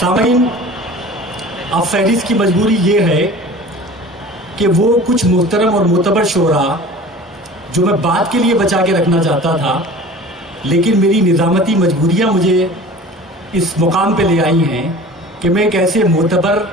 سامعین، اب فہرست کی مجبوری یہ ہے کہ وہ کچھ محترم اور معتبر شعراء جو میں بات کے لیے بچا کے رکھنا چاہتا تھا، لیکن میری نظامتی مجبوریاں مجھے اس مقام پہ لے آئی ہیں کہ میں ایک ایسے معتبر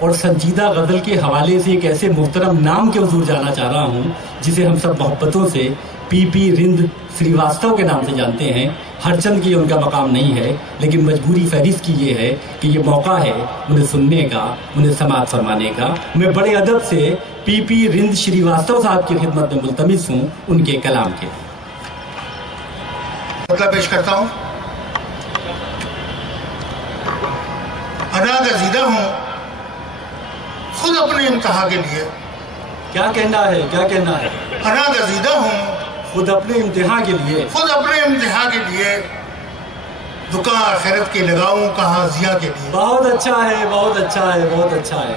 اور سنجیدہ غزل کے حوالے سے ایک ایسے محترم نام کے حضور جانا چاہ رہا ہوں جسے ہم سب محبتوں سے پی پی رند سریواستو کے نام سے جانتے ہیں۔ ہر چند کی ان کا مقام نہیں ہے، لیکن مجبوری فہرست کی یہ ہے کہ یہ موقع ہے انہیں سننے کا، انہیں سماعت فرمانے کا۔ میں بڑے ادب سے پی پی رند سریواستو صاحب کی خدمت میں ملتمس ہوں ان کے کلام کے۔ مطلب پیش کرتا ہوں، انا گزیدہ ہوں خود اپنے انتہا کے لیے۔ کیا کہنا ہے، کیا کہنا ہے؟ انا گزیدہ ہوں خود اپنے انتہا کے لیے، خود اپنے انتہا کے لیے، دکان آخرت کے لگاؤں کہاں ضیاء کے لیے۔ بہت اچھا ہے، بہت اچھا ہے، بہت اچھا ہے۔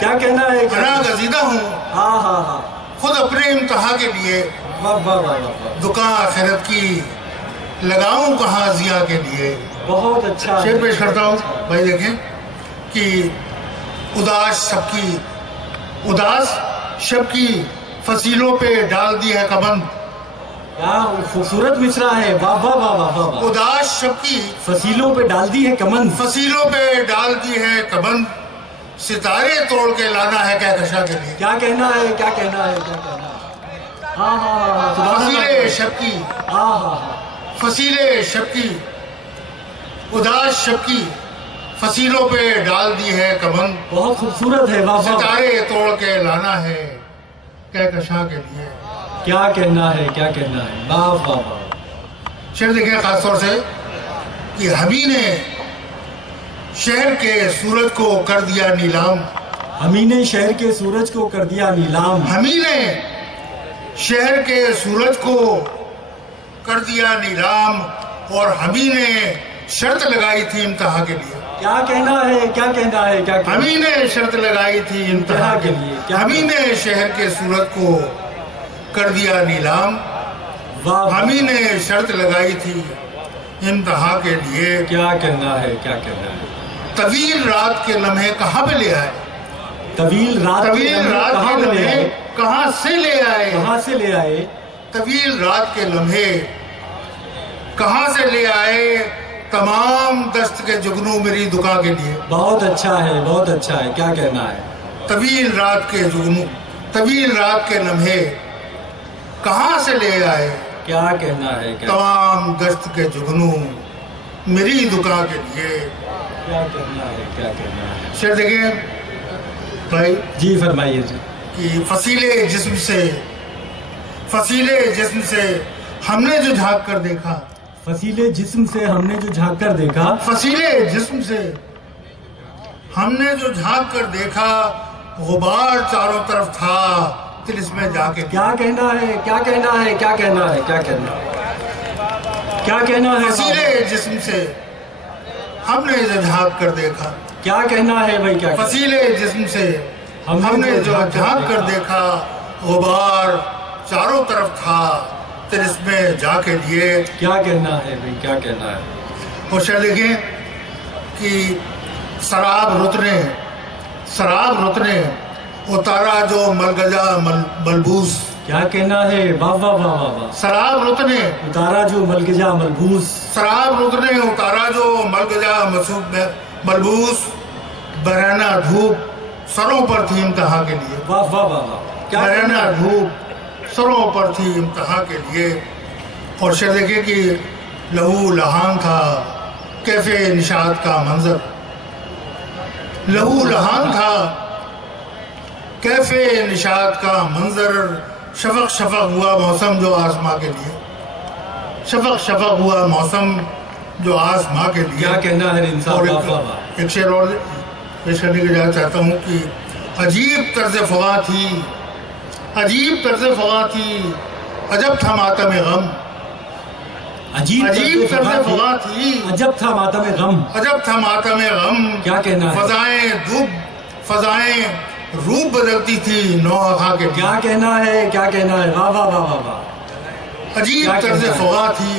کیا کہنا ہے؟ انا گزیدہ ہوں ہاں ہاں ہاں، خود اپنے انتہا کے لیے، واہ واہ واہ واہ، دکان آخرت کی لگاؤں کہاں ضیاء کے لیے۔ بہت اچھا ہے۔ شعر پیش کرتا ہوں بھائی، دیکھیں کہ اداس شب کی فصیلوں پہ ڈال دی ہے کمند۔ کیا خوبصورت مصرع ہے، واہ واہ واہ واہ واہ۔ اداس شب کی فصیلوں پہ ڈال دی ہے کمند، فصیلوں پہ ڈال دی ہے کمند، ستارے توڑ کے لانا ہے کہکشاں کے لیے۔ کیا کہنا ہے، کیا کہنا ہے، کیا کہنا ہے؟ ہاں ہاں ہاں، فصیلے شب کی، ہاں ہاں ہاں، فصیلے شب کی، اداس شب کی فصیلوں پہ ڈال دی ہے کمند، بہت خوبصورت ہے، واہ واہ۔ ستارے توڑ کے لانا ہے کہکشاں کے لیے۔ کیا کہنا ہے، کیا کہنا ہے، واہ واہ واہ۔ شعر دیکھیں خاص طور سے کہ ہمیں نے شہر کے سورج کو کر دیا نیلام۔ ہمیں نے شہر کے سورج کو کر دیا نیلام، ہمیں نے شہر کے سورج کو کر دیا نیلام، اور ہمیں نے شرط لگائی تھی انتہا کے لیے۔ کیا کہنا ہے، کیا کہنا ہے، کیا کہنا ہے؟ ہمیں نے شرط لگائی تھی انتہا کے لیے، ہمیں نے شہر کے سورج کو کر دیا نیلام، واہ، ہمیں نے شرط لگائی تھی انتہا کے لیے۔ کیا کہنا ہے، کیا کہنا ہے؟ طویل رات کے لمحے کہاں پہ لے آئے، طویل رات طویل رات کہاں کے پہ لے لمحے آئے؟ کہاں سے لے آئے، کہاں سے لے آئے؟ طویل رات کے لمحے کہاں سے لے آئے، تمام دست کے جگنو میری دکان کے لیے۔ بہت اچھا ہے، بہت اچھا ہے، کیا کہنا ہے؟ طویل رات کے جگنو، طویل رات کے لمحے کہاں سے لے آئے، کیا کہنا ہے، تمام دست کے جگنو میری دکان کے لیے۔ کیا کہنا ہے، کیا کہنا ہے؟ شعر دیکھیں بھائی جی فرمائیے جی۔ کہ فصیلے جسم سے ہم نے جو جھانک کر دیکھا، فصیلے جسم سے ہم نے جو جھانک کر دیکھا، فصیلے جسم سے ہم نے جو جھانک کر دیکھا، غبار چاروں طرف تھا دل اس میں جا کے۔ کیا کہنا ہے، کیا کہنا ہے، کیا کہنا ہے، کیا کہنا ہے؟ کیا کہنا ہے؟ فصیلے جسم سے ہم نے جو جھانک کر دیکھا، کیا کہنا ہے بھائی، کیا فصیلے جسم سے ہم نے جو جھانک کر دیکھا، غبار چاروں طرف تھا دل اس میں جا کے لیے۔ کیا کہنا ہے بھائی، کیا کہنا ہے؟ اور شعر دیکھیں کہ سراب رتنے اتارا جو ملگجا ملبوس۔ کیا کہنا ہے، واہ واہ واہ واہ واہ۔ سراب رتنے اتارا جو ملگجا ملبوس، سراب رتنے اتارا جو ملگجا ملبوس، برہنہ دھوپ سروں پر تھی انتہا کے لیے۔ واہ واہ واہ واہ، کیا برہنہ دھوپ سروں پر تھی انتہا کے لیے۔ اور شعر دیکھیں کہ لہو لہان تھا کیف نشاط کا منظر، لہو لہان تھا کیف نشاط کا منظر، شفق شفق ہوا موسم جو آسماں کے لیے، شفق شفق ہوا موسم جو آسماں کے لیے۔ کیا کہنا ہے انسان، اور واہ واہ واہ۔ ایک شعر اور پیش کرنے کے جانا چاہتا ہوں کہ عجیب طرز فغاں تھی، عجیب طرز فغاں تھی، عجب تھا ماتم غم، عجیب طرز فغاں تھی، عجب تھا ماتم غم، عجب تھا ماتم غم۔ کیا کہنا ہے؟ فضائیں روپ بدلتی تھی نوحہ کے لیے۔ کیا کہنا ہے، کیا کہنا ہے، واہ واہ واہ واہ واہ۔ عجیب طرز فغاں تھی،